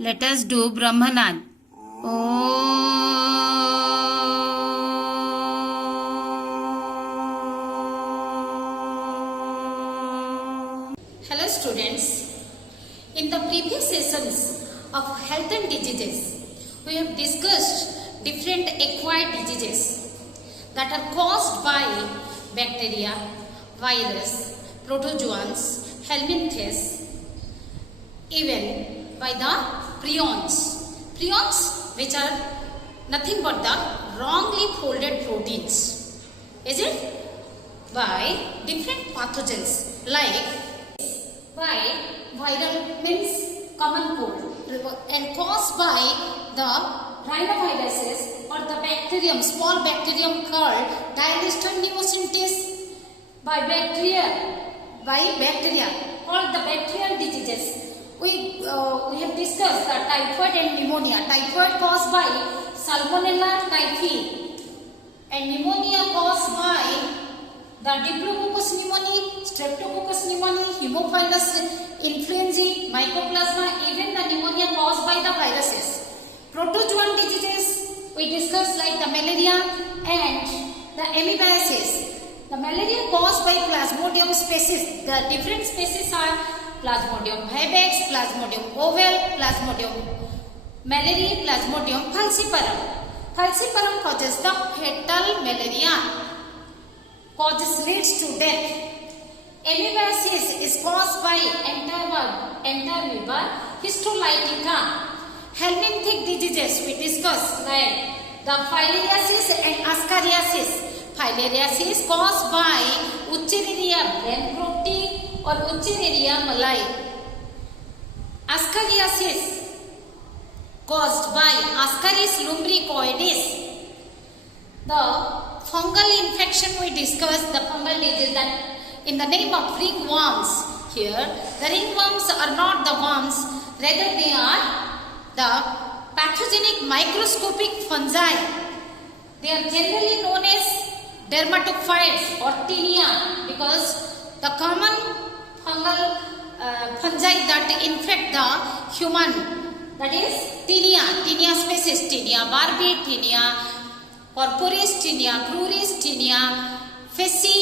Let us do Brahmanand. Hello students. In the previous sessions of health and diseases, we have discussed different acquired diseases that are caused by bacteria, virus, protozoans, helminthes, even by the prions. Prions, which are nothing but the wrongly folded proteins. Is it? By different pathogens like by viral means common cold and caused by the rhinoviruses or the bacterium, small bacterium called Dialiston pneumocystis by bacteria called the bacterial diseases. We have discussed the typhoid and pneumonia. Typhoid caused by Salmonella typhi and pneumonia caused by the Diplococcus pneumoniae, Streptococcus pneumoniae, Haemophilus influenzae, Mycoplasma, even the pneumonia caused by the viruses. Protozoan diseases we discussed like the malaria and the amoebiasis. The malaria caused by Plasmodium species. The different species are Plasmodium vivax, Plasmodium ovale, Plasmodium malariae, Plasmodium falciparum. Falciparum causes the fatal malaria. Leads to death. Amoebiasis is caused by Entamoeba histolytica. Helminthic diseases we discussed like the filariasis and ascariasis. Filariasis caused by Wuchereria bancrofti or Wuchereria malai. Ascariasis caused by Ascaris lumbricoides. The fungal infection we discussed, the fungal disease that in the name of ringworms. Here, the ringworms are not the worms, rather they are the pathogenic microscopic fungi. They are generally known as dermatophytes or tinea because the common fungal fungi that infect the human, that is tinea species, tinea barbae, tinea corporis, tinea cruris, tinea feci,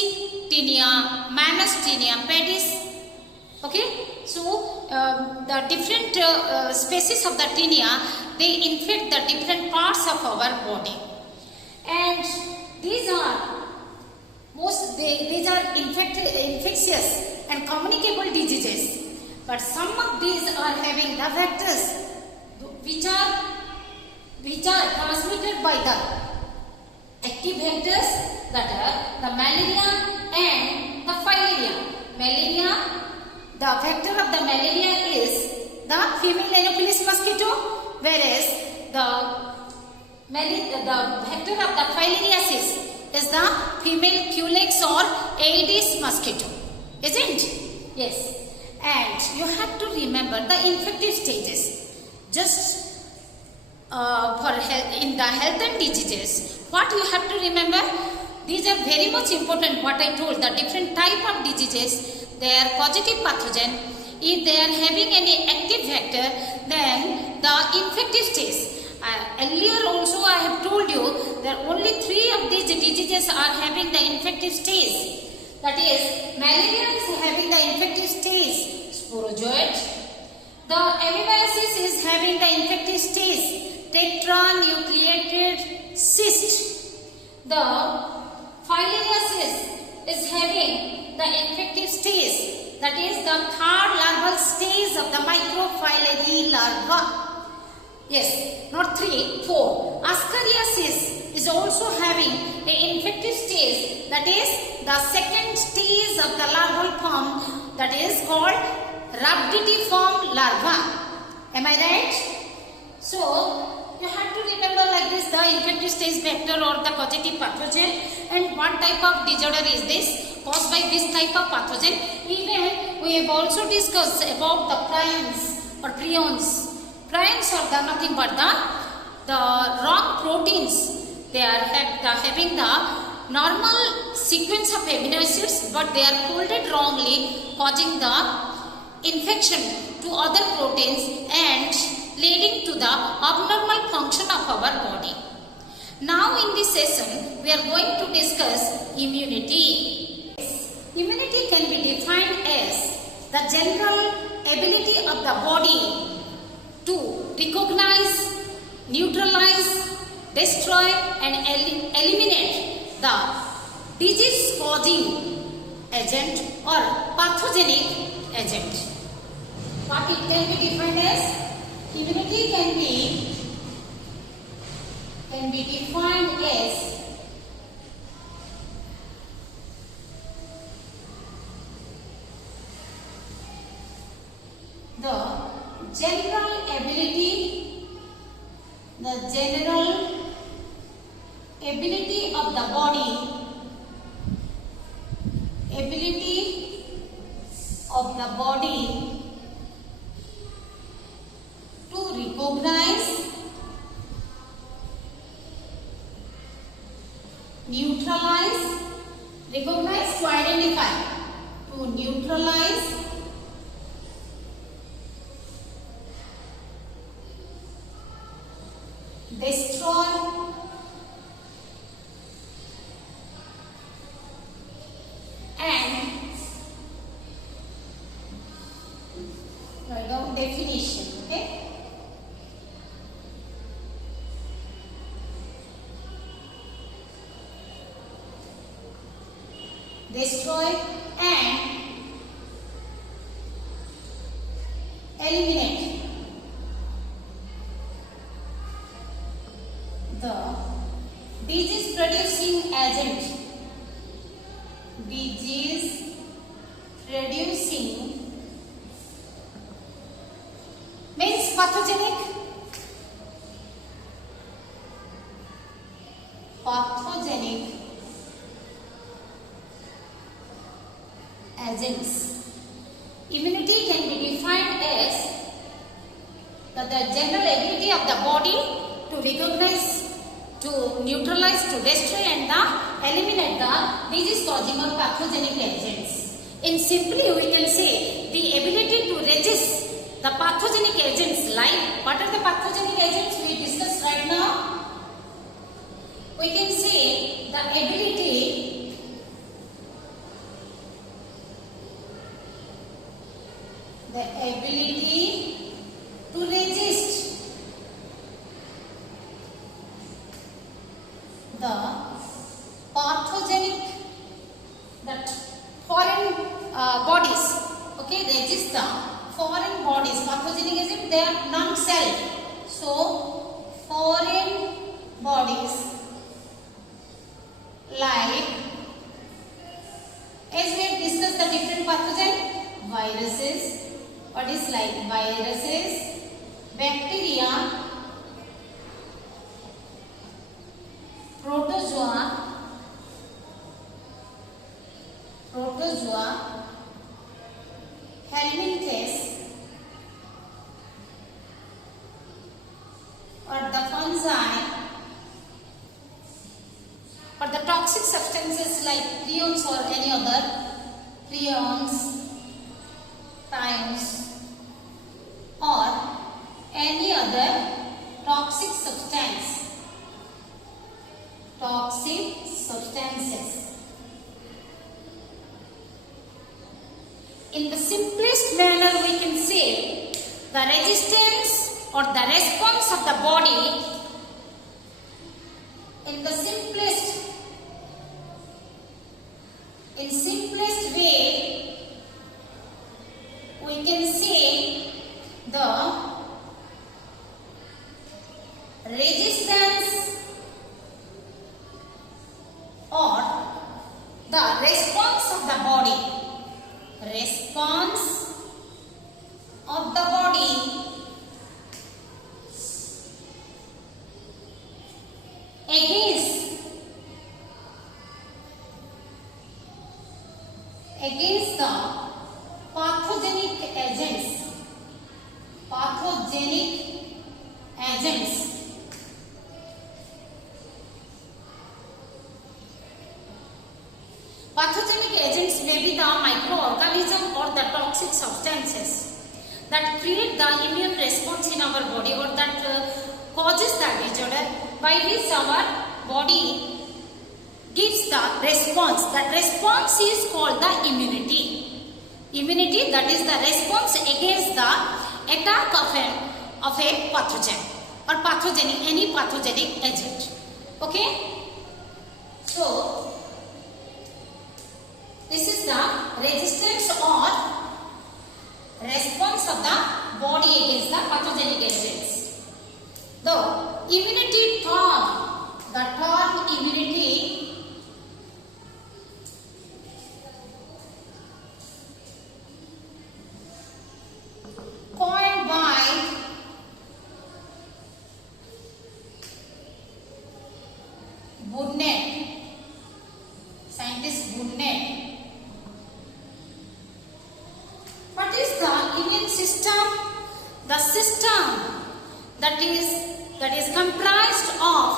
tinea manus, tinea pedis. Okay, so the different species of the tinea, they infect the different parts of our body, and these are infectious and communicable diseases. But some of these are having the vectors which are transmitted by the active vectors, that are the malaria and the filaria. Malaria, the vector of the malaria is the female Anopheles mosquito, whereas the vector of the filariasis is the female Culex or Aedes mosquito. Isn't? Yes. And you have to remember the infective stages. Just in the health and diseases, what you have to remember, these are very much important. What I told, the different type of diseases, they are causative pathogen. If they are having any active vector, then the infective stage. Earlier also I have told you that only 3 of these diseases are having the infective stage. That is, malaria is having the infective stage, sporozoite. The amoebiasis is having the infective stage, tetranucleated cyst. The filariasis is having the infective stage, that is the 3rd larval stage of the microfilary larva. Yes, not 3, 4. Ascariasis is also having an infective stage, that is the 2nd stage of the larval form, that is called rhabditiform larva. Am I right? So, you have to remember like this, the infective stage vector or the causative pathogen, and what type of disorder is this, caused by this type of pathogen. Even we have also discussed about the prions or prions. Prions are the nothing but the wrong proteins. They are having the normal sequence of amino acids, but they are folded wrongly, causing the infection to other proteins and lead the abnormal function of our body. Now in this session we are going to discuss immunity. Immunity can be defined as the general ability of the body to recognize, neutralize, destroy and eliminate the disease causing agent or pathogenic agent. What it can be defined as? Immunity can be defined as the general ability of the body, to recognize, neutralize, recognize to identify, to neutralize, destroy and write down definition. Okay. Destroy and eliminate the disease producing agent, means pathogenic agents. Immunity can be defined as the general ability of the body to recognize, to neutralize, to destroy and eliminate the disease causing or pathogenic agents. In simply we can say the ability to resist the pathogenic agents. Like, what are the pathogenic agents we discussed right now? We can say the ability to resist the pathogenic, that foreign bodies. Okay, resist the foreign bodies. Pathogenic agent, they are non-self. So foreign bodies, like as we have discussed the different pathogen, viruses. What is like viruses, bacteria, protozoa, helminthes, or the fungi, or the toxic substances like prions or any other prions, thiones, or any other toxic substances. In the simplest manner we can say the resistance or the response of the body, in simplest way we can say the resistance or the response of the body, against the pathogenic agents. Pathogenic agents may be the microorganism or the toxic substances that create the immune response in our body, or that causes the disorder by which our body gives the response. That response is called the immunity. Immunity, that is the response against the attack of a pathogen or pathogenic, any pathogenic agent. Okay, so this is the resistance or response of the body against the pathogenic agents. The immunity term, the term immunity coined by Burnet, scientist Burnet. What is the immune system? The system that is comprised of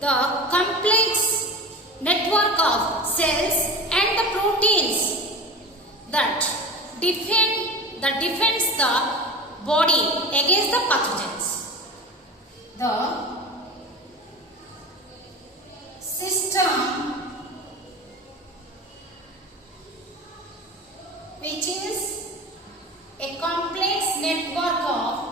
the complex network of cells and the proteins that defends the body against the pathogens. The system which is a complex network of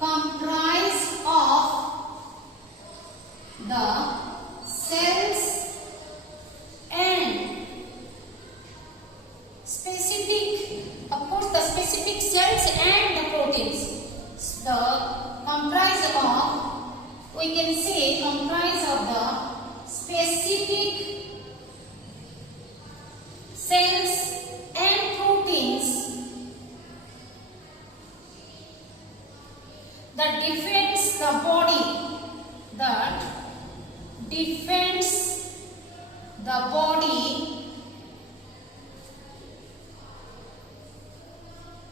comprised of the cells and specific, of course, the specific cells and the proteins. The comprise of, we can say, comprise of the specific cells and proteins that defends the body,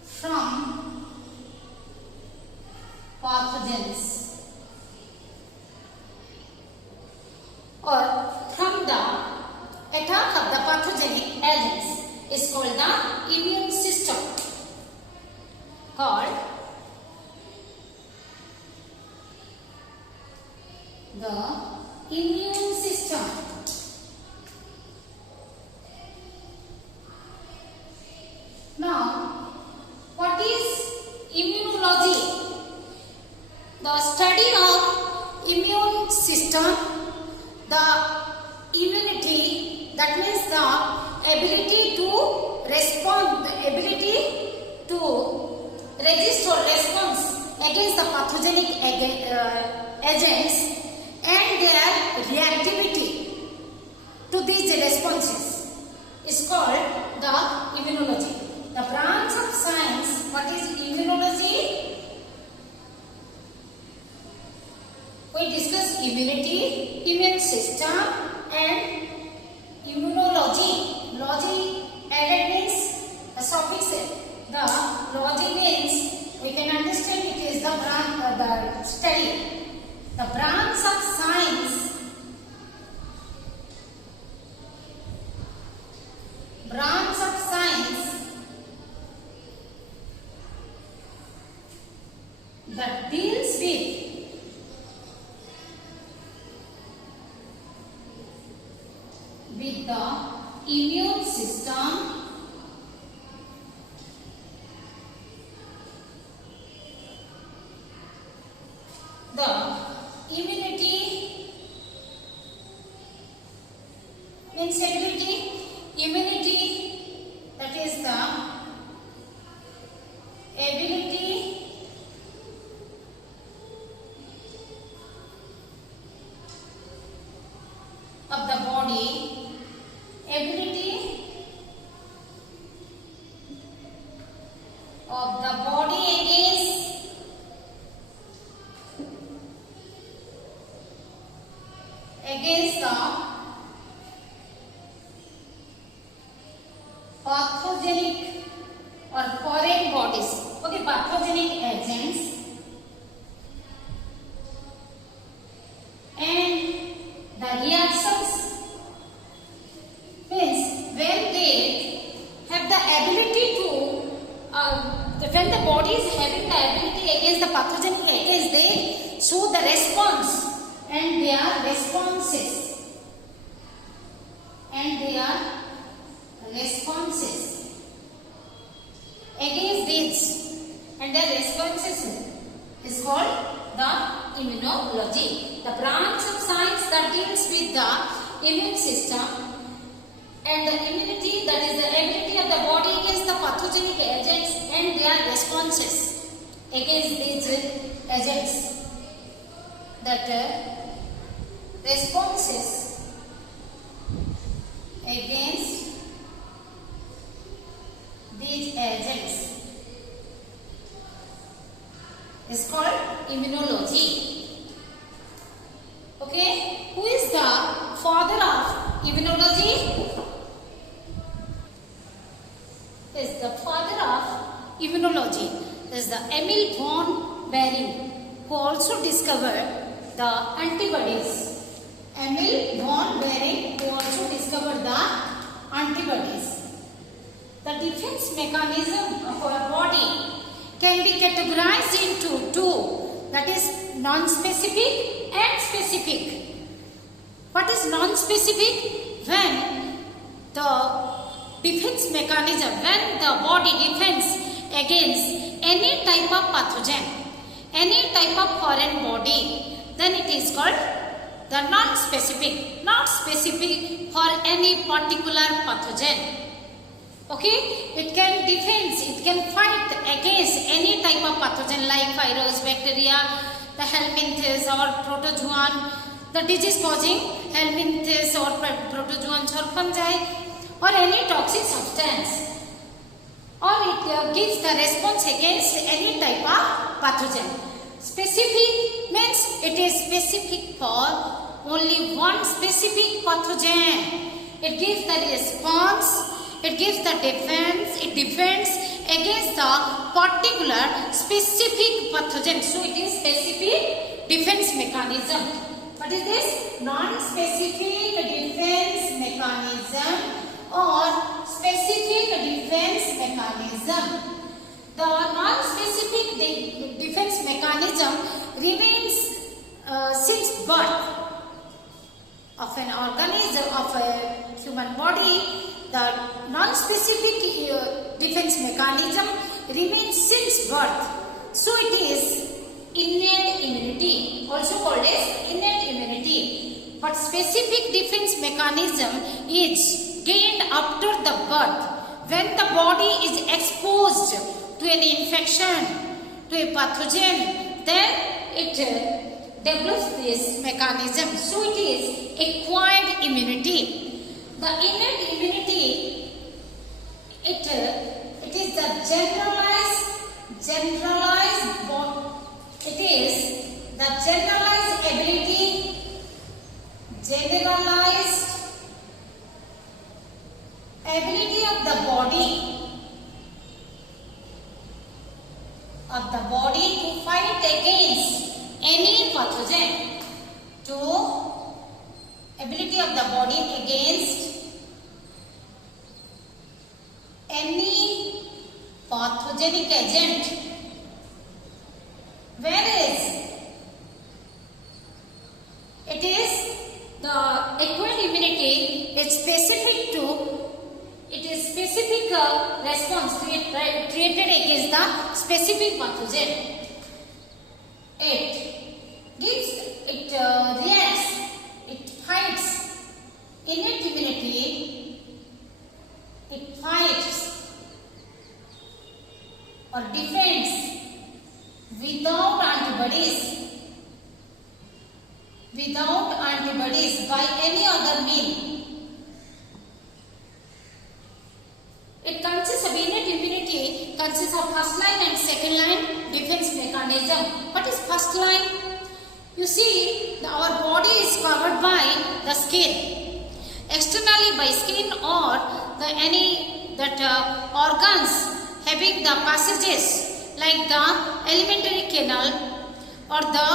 from pathogens or from the attack of the pathogenic agents is called the immune system, called the immune system. Now, what is immunology? The study of immune system, the immunity, that means the ability to respond, the ability to resist or response against the pathogenic agents and their reactivity to these responses is called the immunology. The branch of science, what is immunology? We discuss immunity, immune system and immunology. Logy added means a suffix. The logy means we can understand it is the branch, the study. The branch of science that deals with the immune system, the immunity means ability, immunity, that is the ability of the body, ability of the body against the pathogenic or foreign bodies. Okay, pathogenic agents their responses. And their responses against these, and their responses is called the immunology, the branch of science that deals with the immune system and the immunity, that is the ability of the body against the pathogenic agents and their responses against these agents. That responses against these agents is called immunology. Okay, who is the father of immunology? Is the father of immunology is the Emil von Behring, who also discovered the antibodies. Emil von Behring, who also discovered the antibodies. The defense mechanism of our body can be categorized into two, that is non-specific and specific. What is non-specific? When the defense mechanism, when the body defends against any type of pathogen, any type of foreign body, then it is called the non-specific, not specific for any particular pathogen. Okay, it can defend, it can fight against any type of pathogen like virus, bacteria, the helminthes or protozoan, the disease causing helminthes or protozoans or fungi, or any toxic substance, or it gives the response against any type of pathogen. Specific means it is specific for only one specific pathogen. It gives the response, it gives the defense, it defends against the particular specific pathogen. So it is specific defense mechanism. What is this? Non-specific defense mechanism or specific defense mechanism. The non-specific defense mechanism remains since birth of an organism, of a human body. The non-specific defense mechanism remains since birth. So it is innate immunity, also called as innate immunity. But specific defense mechanism is gained after the birth, when the body is exposed to an infection, to a pathogen, then it develops this mechanism. So it is acquired immunity. The innate immunity, it is the generalized ability of the body to fight against any pathogen, ability of the body against any pathogenic agent, whereas it is the acquired immunity is specific to, it is specific response created against the specific pathogen. It reacts, it fights. Innate immunity, it fights or defends without antibodies by any other means. It consists of innate immunity, consists of first line and second line defense mechanism. What is first line? You see, our body is covered by the skin, externally by skin or organs having the passages like the alimentary canal or the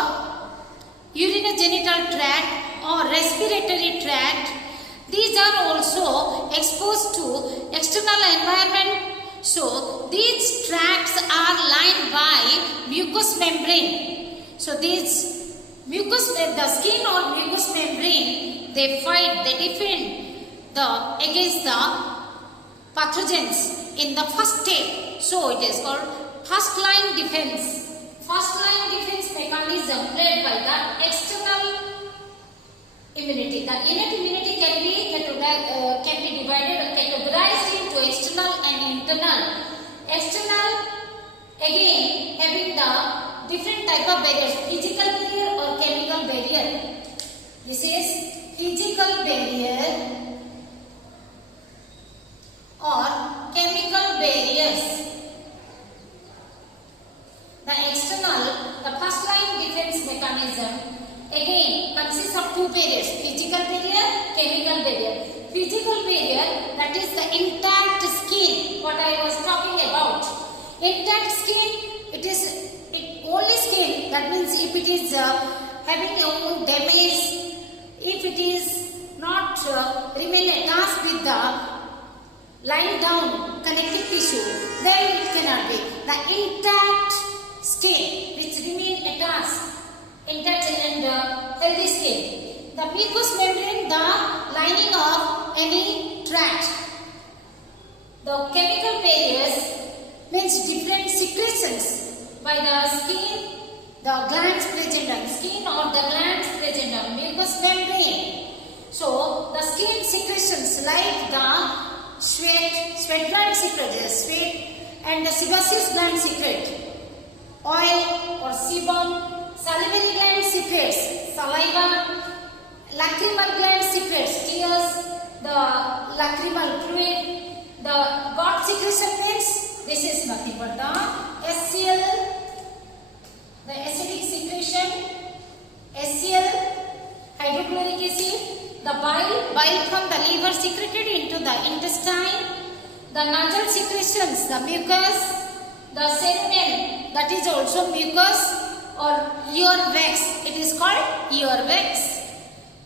urinogenital tract or respiratory tract. These are also exposed to external environment. So these tracts are lined by mucous membrane. So these the skin or mucous membrane, they fight, they defend against the pathogens in the first step. So it is called first line defense. First line defense mechanism played by the external immunity. The innate immunity can be divided or categorized into external and internal. External, again, having the different type of barriers, physical barrier or chemical barrier. This is physical barrier or chemical barriers. The external, the first line defense mechanism again consists of two barriers, physical barrier, chemical barrier. Physical barrier, that is the intact skin, what I was talking about. Intact skin, it only skin, that means if it is having no damage, if it is not remain attached with the lying down connective tissue, then it cannot be. The intact skin which remain attached, intact and healthy skin. The mucous membrane, the lining of any tract. The chemical barriers means different secretions by the skin, the glands present on skin or the glands present on mucous membrane. So the skin secretions like the sweat gland secrete, sweat and the sebaceous gland secrete, oil or sebum, salivary gland secretes, saliva, lacrimal gland secretes, tears, the lacrimal fluid, the gut secretion means this is nothing but the HCl, the acidic secretion, HCl, hydrochloric acid, the bile from the liver secreted into the intestine, the nasal secretions, the mucus, the cerumen, that is also mucus or ear wax, it is called ear wax.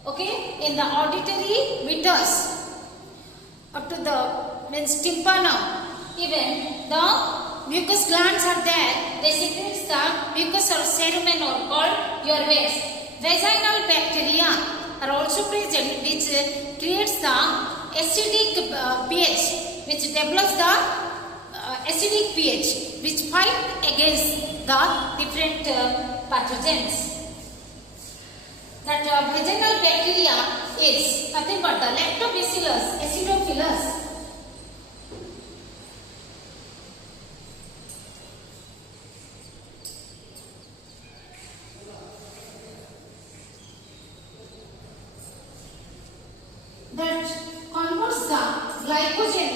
Okay, in the auditory meatus up to the means tympanum, even the mucous glands are there, they secrete the mucus or cerumen or called ear wax. Vaginal bacteria are also present which creates the acidic pH, which develops the acidic pH, which fight against the different pathogens. That vaginal bacteria is nothing but the Lactobacillus acidophilus. That converts the glycogen,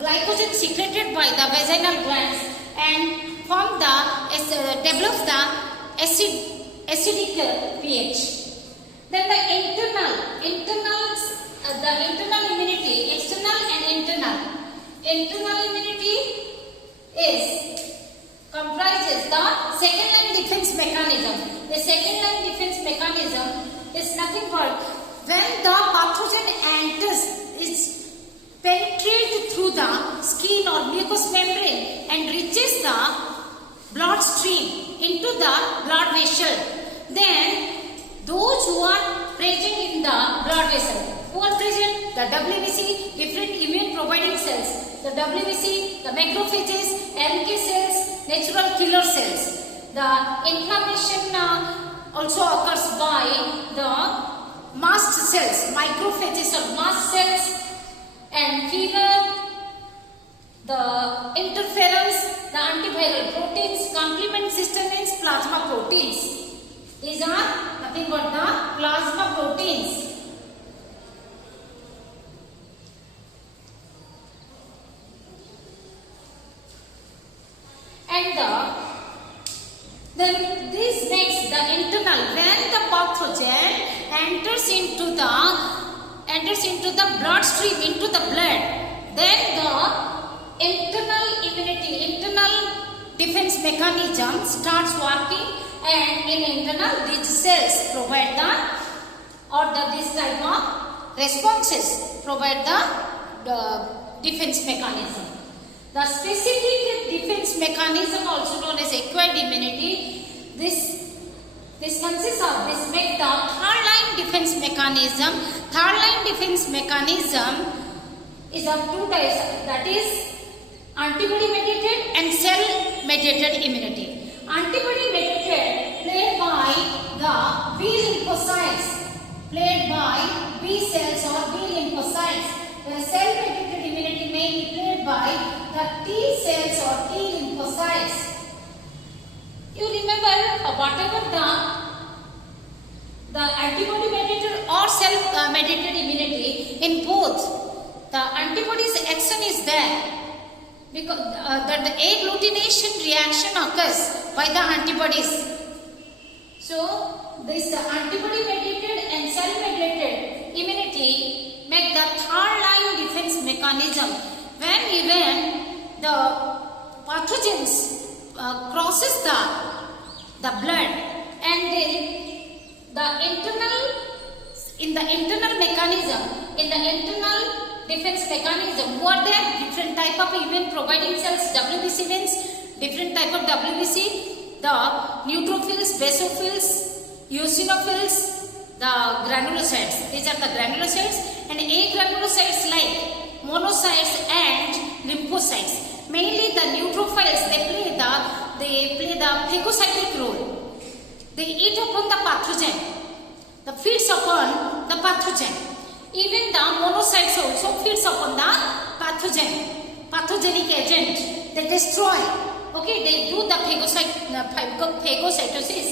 glycogen secreted by the vaginal glands and develops the acidic pH. Then the internal immunity, external and internal. Internal immunity comprises the second line defense mechanism. The second line defense mechanism is nothing but when the pathogen enters, it penetrates through the skin or mucous membrane and reaches the blood stream into the blood vessel. Then those who are present in the blood vessel, who are present, the WBC, different immune providing cells, the WBC, the macrophages, NK cells, natural killer cells. The inflammation also occurs by the mast cells, macrophages or mast cells, and fever, the interferons, the antiviral proteins, complement system means plasma proteins. These are nothing but the plasma proteins. And then this makes the internal, when the pathogen enters into the bloodstream, into the blood, then the internal immunity, internal defense mechanism starts working, and in internal these cells provide this type of responses, provide the defense mechanism. The specific defense mechanism, also known as acquired immunity, this This consists of this make the third line defense mechanism. Third line defense mechanism is of two types, that is antibody mediated and cell mediated immunity. Antibody mediated played by the B lymphocytes, played by B cells or B lymphocytes. The cell mediated immunity may be played by the T cells or T lymphocytes. You remember whatever the antibody mediated or cell mediated immunity, in both the antibodies action is there because that the agglutination reaction occurs by the antibodies. So this antibody mediated and cell mediated immunity make the third line defense mechanism. When even the pathogens crosses the blood, and in the internal defense mechanism, what there different type of immune providing cells, WBC means different type of WBC, the neutrophils, basophils, eosinophils, the granulocytes. These are the granulocytes, and agranulocytes like monocytes and lymphocytes. Mainly the neutrophils, they play the phagocytic role. They eat upon the pathogen. The feeds upon the pathogen. Even the monocytes also feeds upon the pathogenic agent. They destroy. Okay, they do the phagocytosis.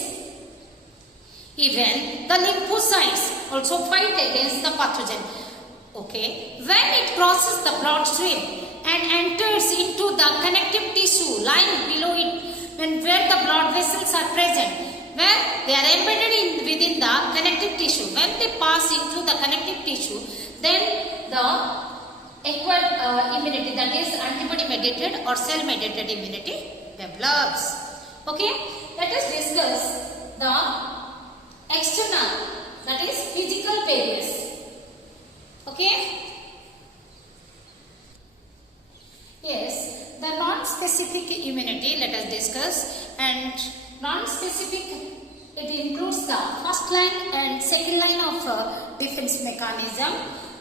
Even the lymphocytes also fight against the pathogen. Okay, when it crosses the bloodstream and enters into the connective tissue lying below it, where the blood vessels are present, where they are embedded within the connective tissue. When they pass into the connective tissue, then the acquired immunity, that is antibody mediated or cell mediated immunity, develops. Okay, let us discuss the external, that is physical barriers. Okay. Yes, the non-specific immunity, let us discuss. And non-specific, it includes the first line and second line of defense mechanism.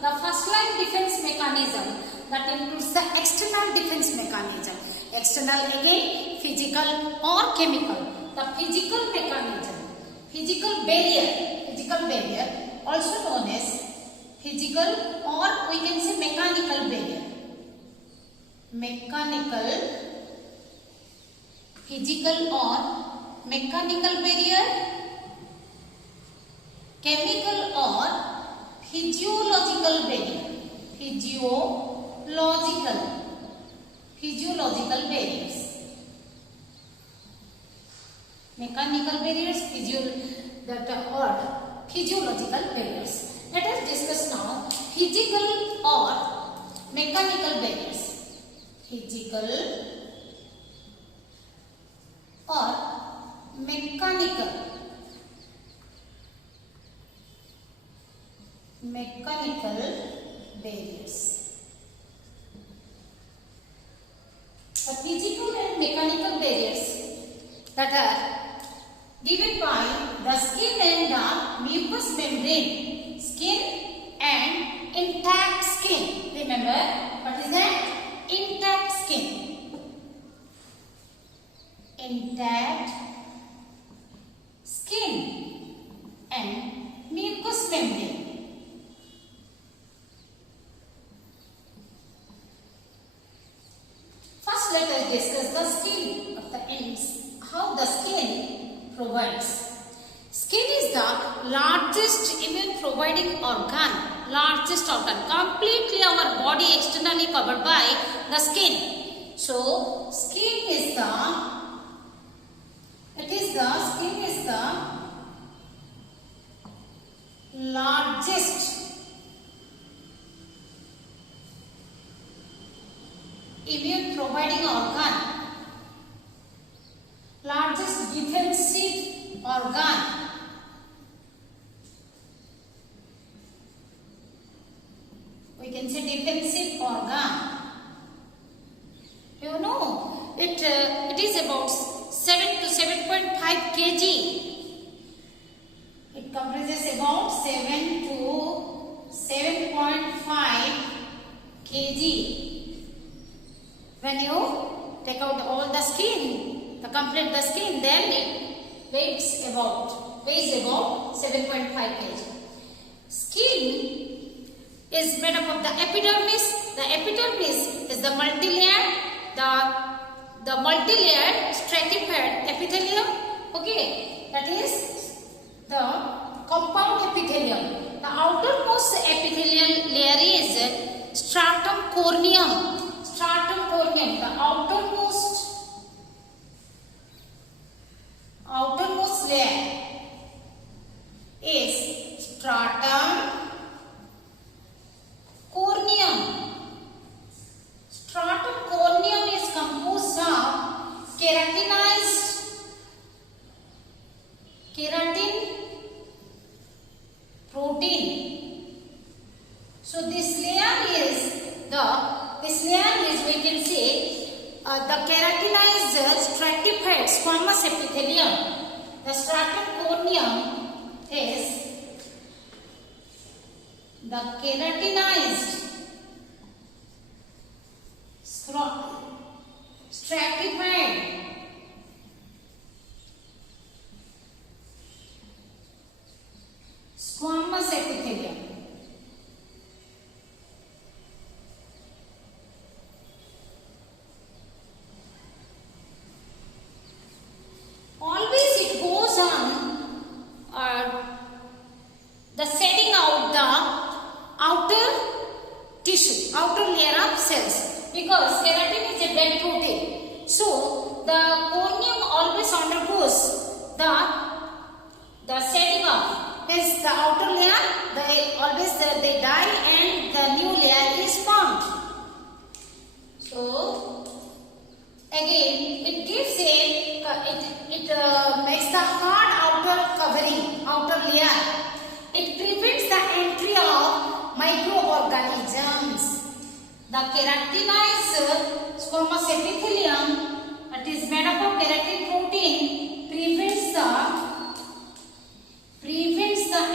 The first line defense mechanism, that includes the external defense mechanism. External again, physical or chemical. The physical mechanism, physical barrier, also known as physical or we can say mechanical barrier. Physical or mechanical barrier, chemical or physiological barrier, physiological barriers, mechanical barriers, or physiological barriers. Let us discuss now physical or mechanical barriers. Physical or mechanical barriers. The physical and mechanical barriers that are given by the skin and the mucous membrane. Skin and intact skin. Remember, what is that? Intact skin. Intact skin and mucous membrane. First, let us discuss the skin of the ends. How the skin provides. Skin is the largest immune providing organ. Completely our body externally covered by the skin. So, skin is the largest immune providing organ, largest defensive organ. We can say defensive organ. You know, it is about 7 to 7.5 kg. When you take out all the skin, the complete the skin, then it weighs about 7.5 kg. Skin is made up of the epidermis. The epidermis is the multilayered, the multilayered stratified epithelium. Okay, that is the compound epithelium. The outermost epithelial layer is stratum corneum. Stratum corneum, the outermost layer is stratum corneum. Stratum corneum is composed of keratin protein. So this layer is we can say the keratinized stratified squamous epithelium. The stratum corneum is the keratinized stratified squamous epithelium. Always it goes on the setting out the outer tissue, outer layer of cells, because keratin is a dead protein. So the corneum always undergoes the setting up. Is the outer layer, they die and the new layer is formed. So again it gives it makes the hard outer covering, outer layer. It prevents the entry of microorganisms. The keratinized squamous epithelium, that is made up of keratin protein, prevents the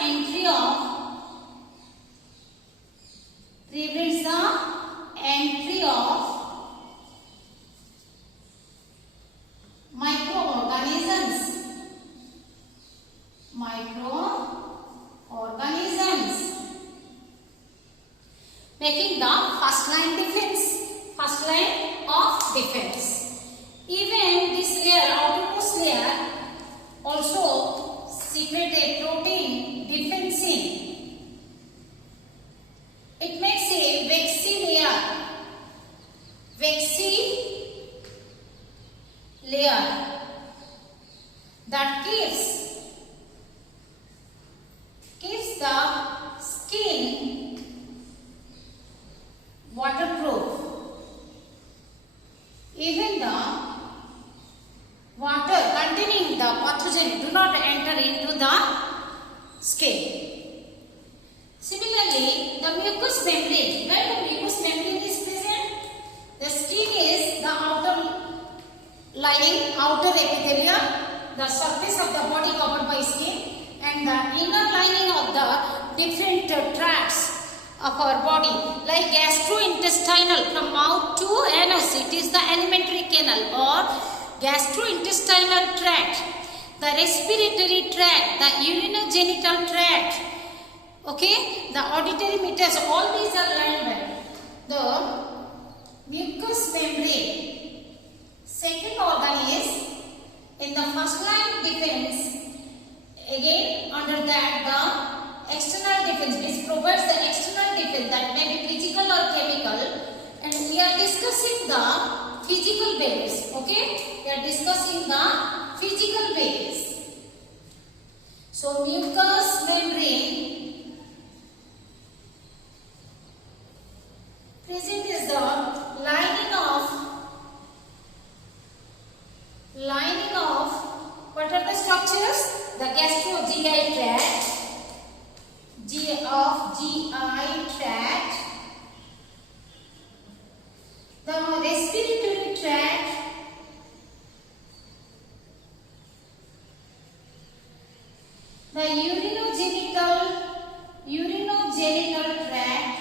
entry of microorganisms, making the first line of defense. Even this layer, outermost layer, also secrete a protein defensine. It makes a waxy layer that keeps the skin waterproof. Even the water containing the pathogen do not enter into the skin. Similarly, the mucous membrane, where the mucous membrane is present, the skin is the outer lining, outer epithelium, the surface of the body covered by skin, and the inner lining of the different tracts of our body, like gastrointestinal, from mouth to anus, it is the alimentary canal or gastrointestinal tract, the respiratory tract, the urinogenital tract, okay, the auditory meatus, all these are lined by the mucous membrane. Second organ is in the first line defense. Again, under that the external defense, which provides the external defense, that may be physical or chemical, and we are discussing the physical base. Okay, we are discussing the physical base. So mucous membrane present is the lining of what are the structures? The gastro-GI tract, GI tract, the respiratory tract, the urinogenital tract,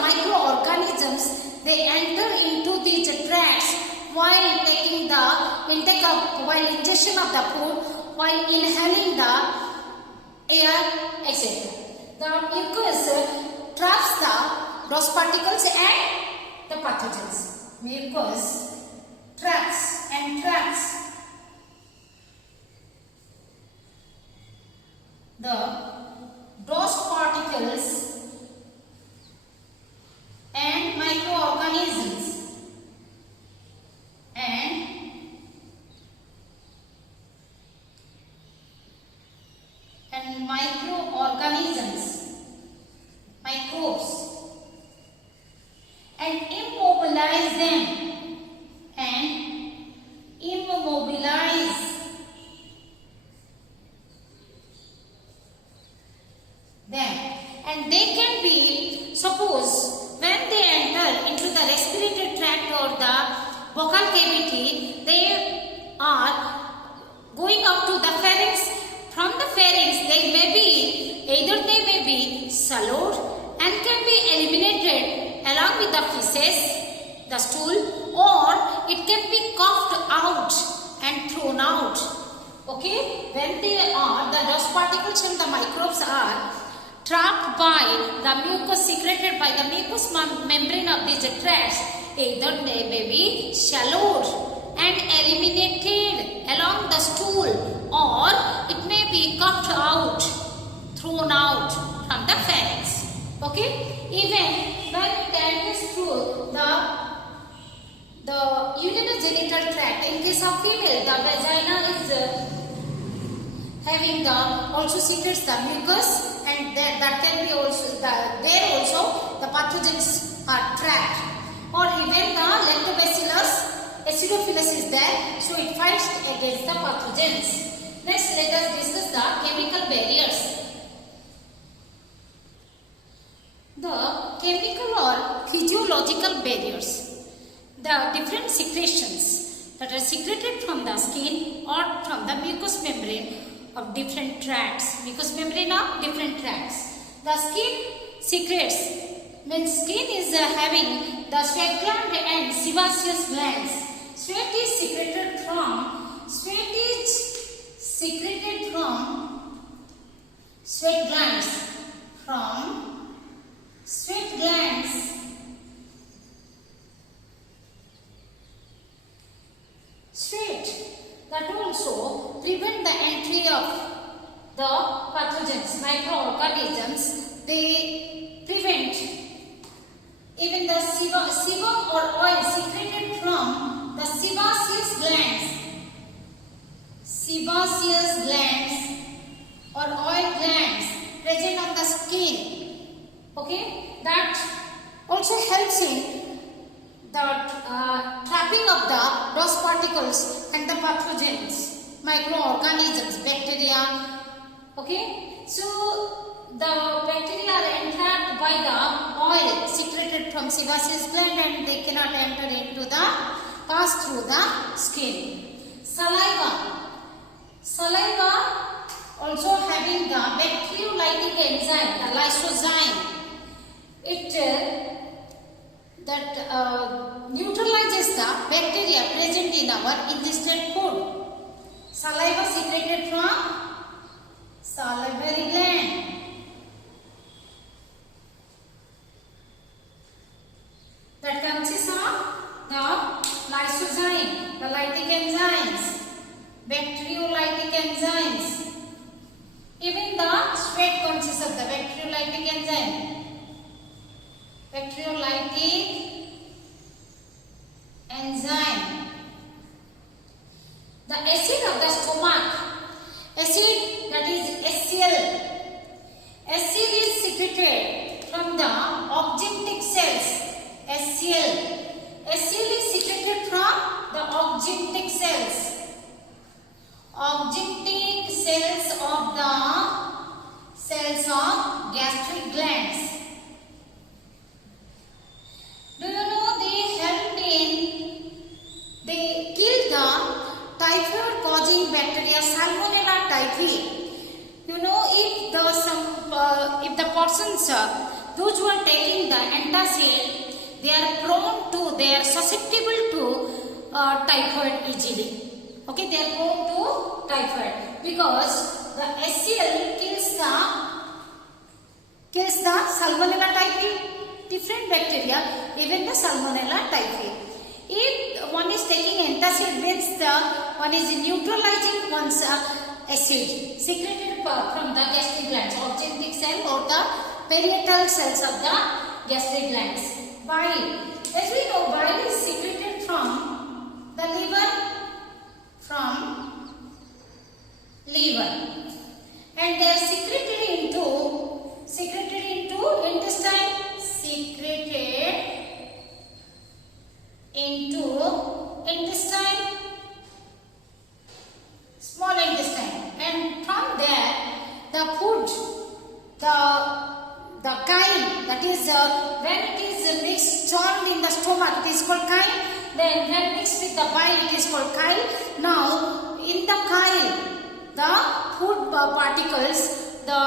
microorganisms, they enter into these tracts while taking the intake of, while ingestion of the food, while inhaling the air, etc. The mucus traps the dust particles and the pathogens. Mucus traps the dust particles and microorganisms microbes, and immobilize them and they can be, suppose when they enter into the respiratory tract or the vocal cavity, they are going up to the pharynx. From the pharynx they may be swallowed and can be eliminated along with the feces, the stool, or it can be coughed out and thrown out. Okay, when they are, the dust particles and the microbes are trapped by the mucus secreted by the mucous membrane of these tracts, either they may be swallowed and eliminated along the stool, or it may be coughed out, thrown out from the pharynx. Okay, even when it enters through the urinogenital tract, in case of female, the vagina is having the also secretes the mucus, and that can be also there also the pathogens are trapped, or even the lactobacillus acidophilus is there, so it fights against the pathogens. Next, let us discuss the chemical barriers. The chemical or physiological barriers, the different secretions that are secreted from the skin or from the mucous membrane of different tracts, mucous membrane of different tracts. The skin secretes, means skin is having the sweat gland and sebaceous glands. Sweat is secreted from sweat glands, sweat that also prevent the entry of the pathogens, microorganisms. They prevent even the sebum or oil secreted from the sebaceous glands or oil glands present on the skin. Okay, that also helps in the trapping of the dust particles and the pathogens, microorganisms, bacteria. Okay, so the bacteria are entrapped by the oil secreted from sebaceous gland and they cannot enter into the pass through the skin. Saliva also having the bacteriolytic enzyme, the lysozyme. It neutralizes the bacteria present in our ingested food. Saliva secreted from salivary gland. That consists of the lysozyme, the lytic enzymes, bacteriolytic enzymes. Even the sweat consists of the bacteriolytic enzyme. Bacteriolytic enzyme. The acid of the stomach, acid, that is HCl. HCl is secreted from the oxytic cells. HCl is secreted from the oxytic cells. Oxytic cells of the cells of gastric glands. containing the antacid, they are susceptible to typhoid easily. Okay, they are prone to typhoid because the HCl kills the Salmonella typhi, different bacteria, even the Salmonella typhi. If one is taking antacid, means the one is neutralizing one's acid secreted from the gastric glands, oxyntic cell or the parietal cells of the gastric glands. Bile, as we know, bile is secreted from the liver, and they are secreted into intestine, small intestine, and from there the food, the chyle, that is when it is mixed, churned in the stomach, it is called chyle. Then when mixed with the bile, it is called chyle. Now in the chyle, the food particles, the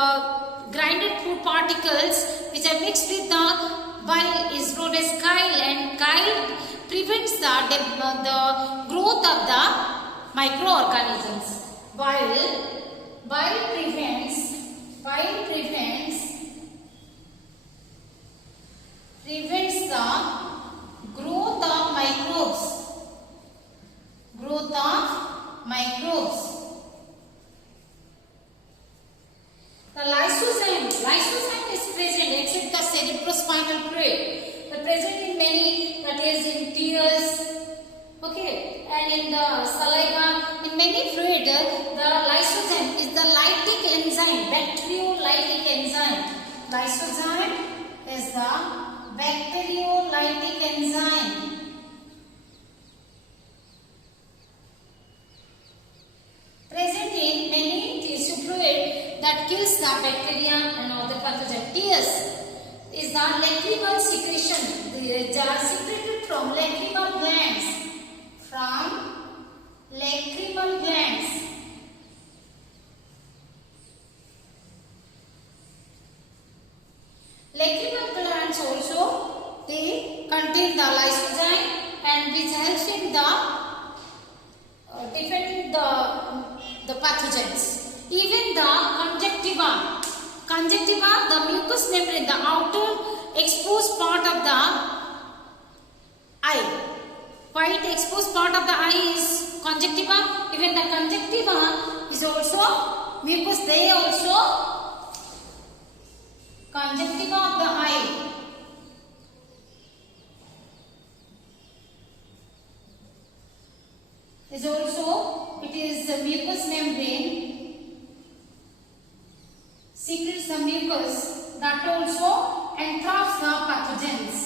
grinded food particles which are mixed with the bile is known as chyle, and chyle prevents the growth of the microorganisms. Bile prevents the growth of microbes. The lysozyme is present except the cerebrospinal fluid. They are present in many, that is in tears, okay, and in the saliva, in many fluid. The lysozyme is the lytic enzyme, bacteriolytic enzyme. Lysozyme is the bacteriolytic enzyme. Present in many tissue fluid that kills the bacteria and all the pathogen. Tears is the lacrimal secretion. They are secreted from lacrimal glands. Lacrimal glands also, they contain the lysozyme, and which helps in the defending the pathogens. Even the conjunctiva, the mucous membrane, the outer exposed part of the eye. White exposed part of the eye is conjunctiva. Even the conjunctiva is also mucous. They also conjunctiva of the eye is also, it is the mucous membrane, secretes the mucus that also entraps the pathogens.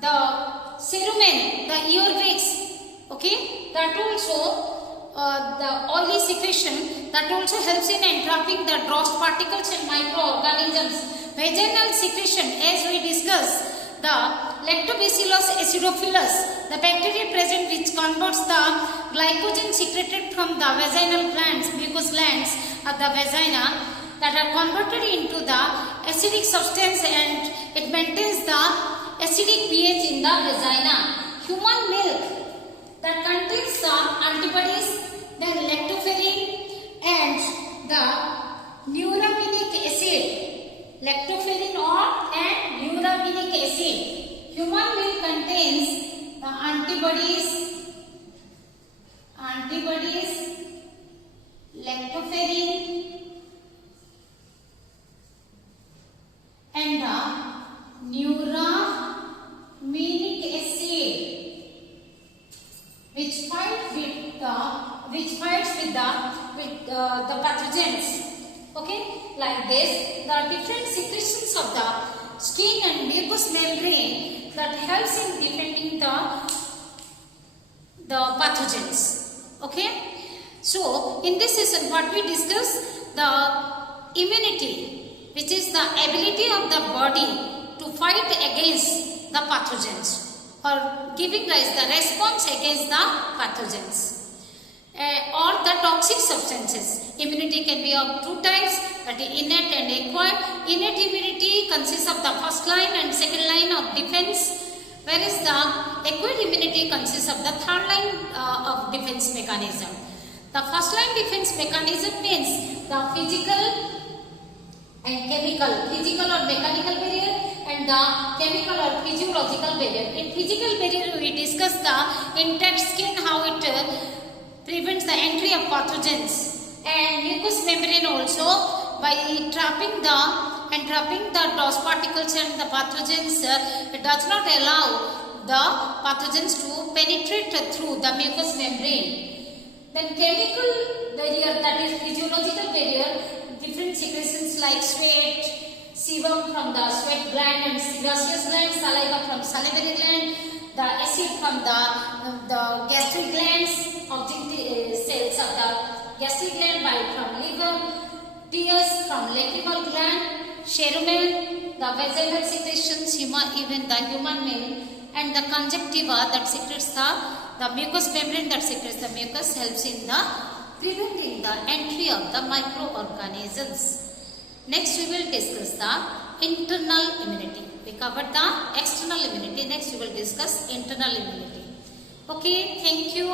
The cerumen, the earwax, okay, that also the oily secretion that also helps in entrapping the dross particles and microorganisms. Vaginal secretion, as we discussed, the Lactobacillus acidophilus, the bacteria present which converts the glycogen secreted from the vaginal glands, mucous glands of the vagina, that are converted into the acidic substance, and it maintains the acidic pH in the vagina. Human milk that contains the antibodies, then lactoferrin and the neuramic acid. Lactoferrin and neuramic acid. Human milk contains the antibodies, lactoferrin and the neuramic acid, which fights with the pathogens. Okay, like this, the different secretions of the skin and mucous membrane that helps in defending the pathogens. Okay, so in this session, what we discuss, the immunity, which is the ability of the body to fight against the pathogens or giving rise the response against the pathogens. toxic substances. Immunity can be of two types, that is innate and acquired. Innate immunity consists of the first line and second line of defense, whereas the acquired immunity consists of the third line of defense mechanism. The first line defense mechanism means the physical and physical or mechanical barrier, and the chemical or physiological barrier. In physical barrier, we discuss the intact skin, how it prevents the entry of pathogens, and mucous membrane also, by trapping the dust particles and the pathogens, it does not allow the pathogens to penetrate through the mucous membrane. Then chemical barrier, that is physiological barrier, different secretions like sweat, sebum from the sweat gland and sebaceous gland, saliva from salivary gland, the acid from the gastric glands, objective cells of the gastric gland by from liver, tears from lacrimal gland, cerumen, the vaginal secretions, even the human male, and the conjunctiva that secretes the mucous membrane that secretes the mucus, helps in the preventing the entry of the microorganisms. Next we will discuss the internal immunity. We covered the external immunity. Next we will discuss internal immunity. Okay, thank you.